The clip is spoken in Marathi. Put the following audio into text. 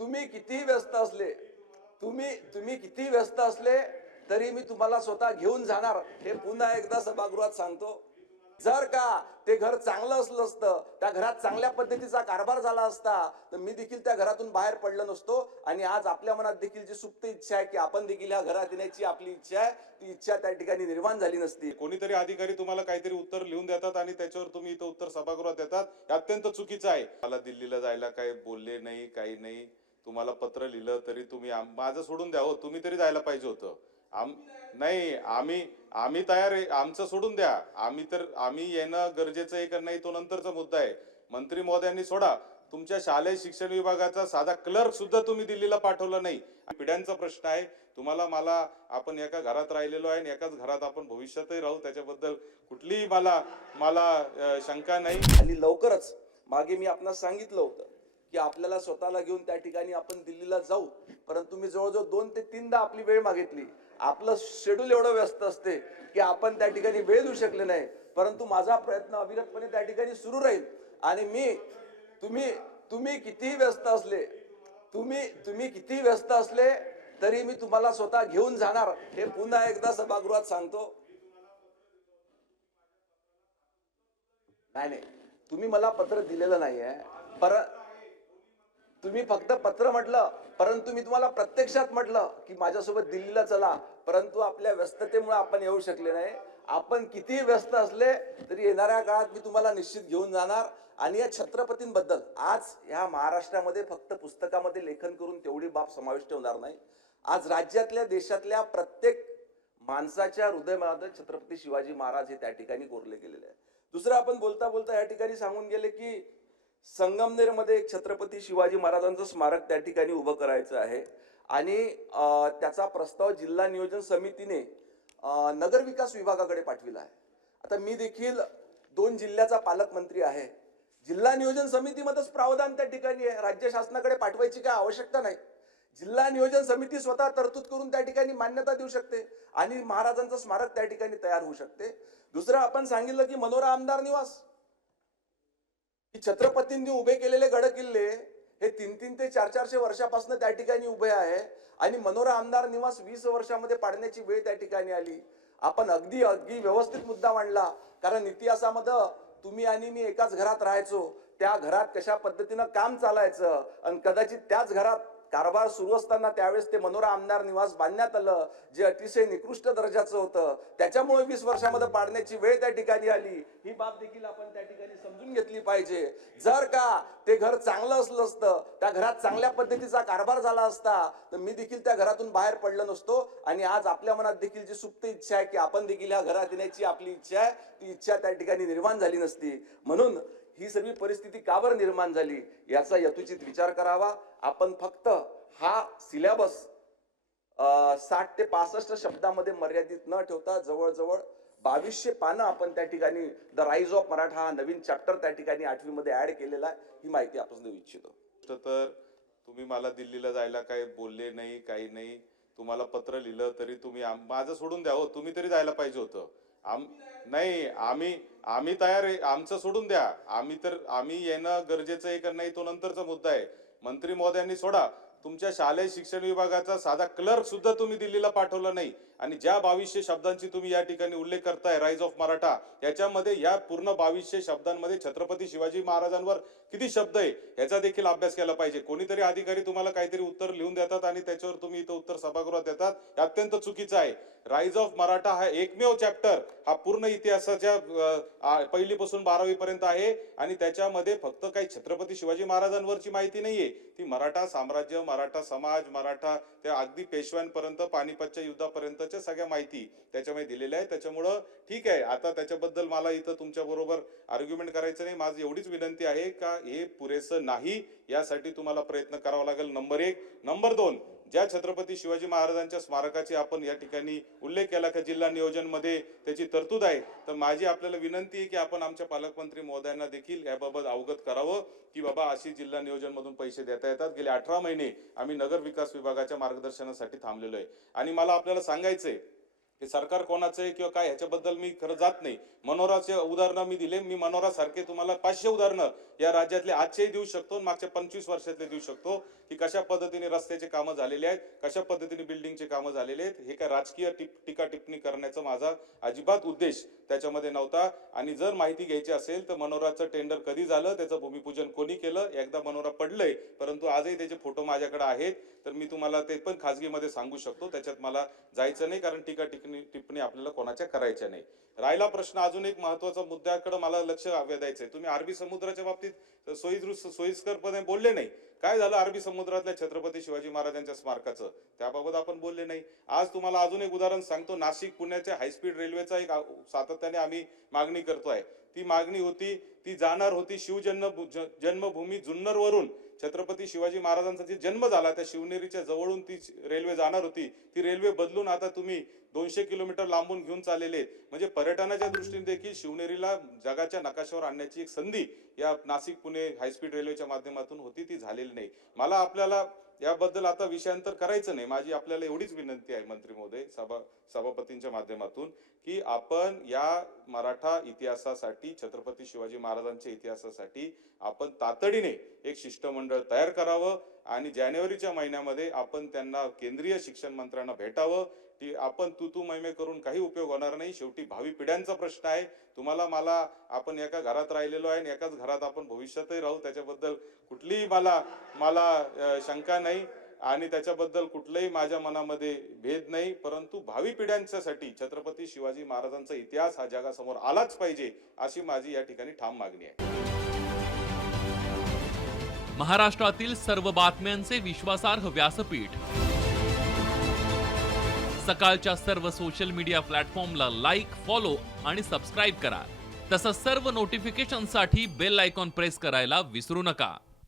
तुम्ही किती व्यस्त असले तुम्ही किती व्यस्त असले तरी मी तुम्हाला स्वतः घेऊन जाणार हे पुन्हा एकदा सभागृहात सांगतो। जर का ते घर चांगलं असलं असतं, त्या घरात चांगल्या पद्धतीचा कारभार झाला असता तर मी देखील त्या घरातून बाहेर पडलो नसतो। आणि आज आपल्या मनात देखील जी सुप्त इच्छा आहे की आपण देखील ह्या घरात येण्याची आपली इच्छा आहे, ती इच्छा त्या ठिकाणी निर्माण झाली नसती। कोणीतरी अधिकारी तुम्हाला काहीतरी उत्तर लिहून देतात आणि त्याच्यावर तुम्ही इथं उत्तर सभागृहात देतात, हे अत्यंत चुकीचं आहे। मला दिल्लीला जायला काही बोलले नाही, काही नाही। तुम्हाला पत्र लिहिलं तरी तुम्ही माझं सोडून द्या हो, तुम्ही तरी जायला पाहिजे होतं। नाही, आम्ही तयार आहे, आमचं सोडून द्या। आम्ही येणं गरजेचं आहे का नाही तो नंतरचा मुद्दा आहे। मंत्री महोदयांनी सोडा, तुमच्या शालेय शिक्षण विभागाचा साधा क्लर्क सुद्धा तुम्ही दिल्लीला पाठवलं नाही। पिढ्यांचा प्रश्न आहे तुम्हाला, मला आपण एका घरात राहिलेलो आहे आणि एकाच घरात आपण भविष्यातही राहू, त्याच्याबद्दल कुठलीही मला शंका नाही। आणि लवकरच मागे मी आपणास सांगितलं होतं की आपल्याला स्वतःला घेऊन त्या ठिकाणी आपण दिल्लीला जाऊ, परंतु मी जवळजवळ 2 ते 3दा आपली वेळ मागितली। आपलं शेड्यूल एवढं व्यस्त असते की आपण त्या ठिकाणी वेळ देऊ शकले नाही, परंतु माझा प्रयत्न अविरतपणे त्या ठिकाणी सुरू राहील। आणि तुम्ही कितीही व्यस्त असले तुम्ही किती व्यस्त असले तरी मी तुम्हाला स्वतः घेऊन जाणार हे पुन्हा एकदा सभागृहात सांगतो। नाही, तुम्ही मला पत्र दिलेलं नाहीये, तुम्ही फक्त पत्र म्हटलं, परंतु मी तुम्हाला प्रत्यक्षात म्हटलं की माझ्यासोबत दिल्लीला चला, परंतु आपल्या व्यस्ततेमुळे आपण येऊ शकले नाही। आपण किती व्यस्त असले तरी येणाऱ्या काळात मी तुम्हाला निश्चित घेऊन जाणार। आणि या छत्रपतींबद्दल आज ह्या महाराष्ट्रामध्ये फक्त पुस्तकामध्ये लेखन करून तेवढी बाब समाविष्ट होणार नाही। आज राज्यातल्या देशातल्या प्रत्येक माणसाच्या हृदयामध्ये छत्रपती शिवाजी महाराज हे त्या ठिकाणी कोरले गेलेले आहे। दुसरं आपण बोलता बोलता या ठिकाणी सांगून गेले की संगमनेरमध्ये एक छत्रपती शिवाजी महाराजांचं स्मारक त्या ठिकाणी उभं करायचं आहे आणि त्याचा प्रस्ताव जिल्हा नियोजन समितीने नगर विकास विभागाकडे पाठविला आहे। आता मी देखील 2 जिल्ह्याचा पालकमंत्री आहे। जिल्हा नियोजन समितीमध्येच प्रावधान त्या ठिकाणी आहे, राज्य शासनाकडे पाठवायची काय आवश्यकता नाही। जिल्हा नियोजन समिती स्वतः तरतूद करून त्या ठिकाणी मान्यता देऊ शकते आणि महाराजांचं स्मारक त्या ठिकाणी तयार होऊ शकते। दुसरं आपण सांगितलं की मनोरा आमदार निवास, की छत्रपतींनी उभे केलेले गड किल्ले हे 300 ते 400 वर्षापासून त्या ठिकाणी उभे आहे आणि मनोरा आमदार निवास 20 वर्षामध्ये पाडण्याची वेळ त्या ठिकाणी आली। आपण अगदी व्यवस्थित मुद्दा मांडला, कारण इतिहासामध्ये तुम्ही आणि मी एकाच घरात राहायचो, त्या घरात कशा पद्धतीनं काम चालायचं आणि कदाचित त्याच घरात कारभार सुरू असताना त्यावेळेस ते मनोरा आमदार निवास बांधण्यात आलं, जे अतिशय निकृष्ट दर्जाचं होतं, त्याच्यामुळे 20 वर्षामध्ये पाडण्याची वेळ त्या ठिकाणी आली। ही बाब देखील आपण त्या ठिकाणी समजून घेतली पाहिजे। जर का ते घर चांगलं असलं असतं, त्या घरात चांगल्या पद्धतीचा कारभार झाला असता तर मी देखील त्या घरातून बाहेर पडलो नसतो। आणि आज आपल्या मनात देखील जी सुप्त इच्छा आहे की आपण देखील ह्या घरात येण्याची आपली इच्छा आहे, ती इच्छा त्या ठिकाणी निर्माण झाली नसती। म्हणून ही सगळी परिस्थिती का बरं निर्माण झाली याचा यथोचित विचार करावा। आपण फक्त हा सिलेबस 60 ते 65 शब्दामध्ये मर्यादित न ठेवता जवळजवळ 2200 पानं आपण त्या ठिकाणी द राईज ऑफ मराठा हा नवीन चॅप्टर त्या ठिकाणी 8वी मध्ये ऍड केलेला आहे। ही माहिती आपण देऊ इच्छितो। तर तुम्ही मला दिल्लीला जायला काही बोलले नाही, काही नाही। तुम्हाला पत्र लिहिलं तरी तुम्ही माझं सोडून द्या हो, तुम्ही तरी जायला पाहिजे होतं। नाही, आम्ही तयार आहे, आमचं सोडून द्या। आम्ही येणं गरजेचं आहे का नाही तो नंतरचा मुद्दा आहे। मंत्री महोदयांनी सोडा, तुमच्या शालेय शिक्षण विभागाचा साधा क्लर्क सुद्धा तुम्ही दिल्लीला पाठवलं नाही। आणि ज्या 2200 शब्दांची तुम्ही या ठिकाणी उल्लेख करताय राईज ऑफ मराठा, याच्यामध्ये या पूर्ण 2200 शब्दांमध्ये छत्रपती शिवाजी महाराजांवर किती शब्द आहे याचा देखील अभ्यास केला पाहिजे। कोणीतरी अधिकारी तुम्हाला काहीतरी उत्तर लिहून देतात आणि त्याच्यावर तुम्ही इथं उत्तर सभागृहात देतात, हे अत्यंत चुकीचं आहे। राईज ऑफ मराठा हा एकमेव चॅप्टर हा पूर्ण इतिहासाच्या पहिलीपासून 12वी पर्यंत आहे आणि त्याच्यामध्ये फक्त काही छत्रपती शिवाजी महाराजांवरची माहिती नाहीये, ती मराठा साम्राज्य, मराठा समाज, मराठा त्या अगदी पेशव्यांपर्यंत पानिपतच्या युद्धापर्यंतच्या सगळ्या माहिती त्याच्यामध्ये दिलेल्या आहे। त्याच्यामुळं ठीक आहे, आता त्याच्याबद्दल मला इथं तुमच्या बरोबर आर्ग्युमेंट करायचं नाही। माझी एवढीच विनंती आहे का हे पुरेसं नाही, यासाठी तुम्हाला प्रयत्न करावा लागेल, नंबर 1। नंबर 2, ज्या छत्रपती शिवाजी महाराजांच्या स्मारकाची आपण या ठिकाणी उल्लेख केला की जिल्हा नियोजन मध्ये त्याची तरतूद आहे, तर माझी आपल्याला विनंती आहे की आपण आमच्या पालकमंत्री महोदयांना देखील याबाबत अवगत करावं की बाबा अशी जिल्हा नियोजन मधून पैसे देता येतात। गेले 18 महिने आम्ही नगर विकास विभागाच्या मार्गदर्शनासाठी थांबलेलो आहे। आणि मला आपल्याला सांगायचंय हे सरकार कोणाचं आहे किंवा काय ह्याच्याबद्दल मी खरं जात नाही. मनोराचे उदाहरणं मी दिले. मी मनोरासारखे तुम्हाला 500 उदाहरणं या राज्यातले आजचेही देऊ शकतो, मागच्या 25 वर्षातले देऊ शकतो की कशा पद्धतीने रस्त्याचे कामं झालेले आहेत, कशा पद्धतीने बिल्डिंगचे कामं झालेले आहेत. हे काय राजकीय टीका टिप्पणी करण्याचा माझा अजिबात उद्देश त्याच्यामध्ये नव्हता. आणि जर माहिती घ्यायची असेल तर मनोराचं टेंडर कधी झालं, त्याचं भूमिपूजन कोणी केलं, एकदा मनोरा पडलंय, परंतु आजही त्याचे फोटो माझ्याकडे आहेत. तर मी तुम्हाला ते पण खासगीमध्ये सांगू शकतो. त्याच्यात मला जायचं नाही, कारण टीका टिप्पणी आपल्याला कोणाच्या करायच्या नाही. राहिला प्रश्न अजून एक महत्वाचा मुद्द्याकडे मला लक्ष वेधायचंय. तुम्ही अरबी समुद्राच्या बाबतीत सोयीस्करपणे बोलले नाही. काय झालं अरबी समुद्रातल्या छत्रपती शिवाजी महाराजांच्या स्मारकाचं, त्याबाबत आपण बोलले नाही. आज तुम्हाला अजून एक उदाहरण सांगतो. नाशिक पुण्याच्या हायस्पीड रेल्वेचा एक सातत्याने आम्ही मागणी करतोय. ती मागणी होती, ती जाणार होती जन्मभूमी जुन्नरवरून छत्रपती शिवाजी महाराजांचा जे जन्म झाला त्या शिवनेरीच्या जवळून ती रेल्वे जाणार होती. ती रेल्वे बदलून आता तुम्ही 200 किलोमीटर लांबून घेऊन चाललेले आहेत. म्हणजे पर्यटनाच्या दृष्टीने देखील शिवनेरीला जगाच्या नकाशावर आणण्याची एक संधी या नाशिक पुणे हायस्पीड रेल्वेच्या माध्यमातून होती, ती झालेली नाही. मला आपल्याला याबद्दल आता विषयांतर करायचं नाही. माझी आपल्याला एवढीच विनंती आहे मंत्री महोदय, सभापतींच्या माध्यमातून, की आपण या मराठा इतिहासासाठी, छत्रपती शिवाजी महाराजांच्या इतिहासासाठी आपण तातडीने एक शिष्टमंडळ तयार करावं आणि जानेवारीच्या महिन्यामध्ये आपण त्यांना केंद्रीय शिक्षण मंत्र्यांना भेटावं. ती आपण तू मैमे करून काही उपयोग होणार नाही. शेवटी भावी पिढ्यांचा प्रश्न आहे. तुम्हाला मला, आपण एका घरात राहिलेलो आहे आणि एकाच घरात आपण भविष्यातही राहू, त्याच्याबद्दल कुठलीही मला शंका नाही आणि त्याच्याबद्दल कुठलंही माझ्या मनामध्ये भेद नाही. परंतु भावी पिढ्यांच्यासाठी छत्रपती शिवाजी महाराजांचा इतिहास हा जगासमोर आलाच पाहिजे, अशी माझी या ठिकाणी ठाम मागणी आहे. महाराष्ट्रातील सर्व बातम्यांचे विश्वासार्ह व्यासपीठ, सकाळच्या सर्व सोशल मीडिया प्लॅटफॉर्मला लाईक, फॉलो आणि सबस्क्राईब करा. तसंच सर्व नोटिफिकेशनसाठी बेल आयकॉन प्रेस करायला विसरू नका.